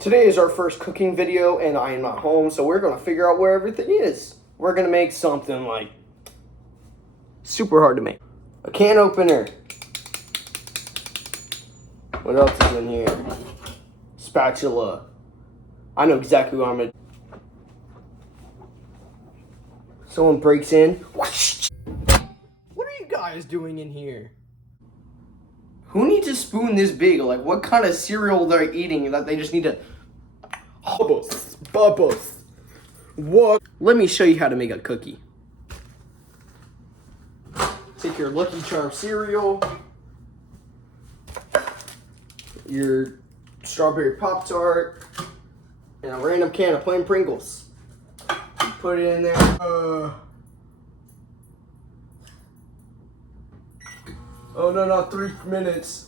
Today is our first cooking video and I am not home, so we're gonna figure out where everything is. We're gonna make something like super hard to make. A can opener. What else is in here? Spatula. I know exactly what I'm gonna. Someone breaks in. What are you guys doing in here? Who needs a spoon this big? Like, what kind of cereal they're eating that they just need to... Bubbles. What? Let me show you how to make a cookie. Take your Lucky Charm cereal, your strawberry Pop-Tart, and a random can of plain Pringles. Put it in there. Oh no, not 3 minutes.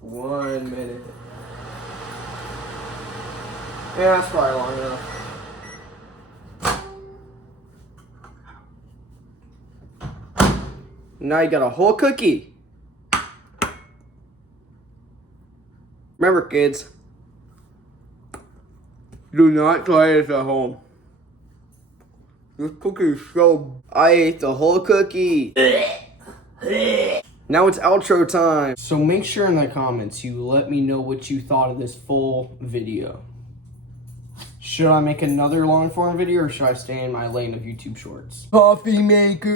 1 minute. Yeah, that's probably long enough. Now you got a whole cookie. Remember, kids, do not try this at home. This cookie is so... I ate the whole cookie. Now it's outro time. So make sure in the comments you let me know what you thought of this full video. Should I make another long form video or should I stay in my lane of YouTube shorts? Coffee maker.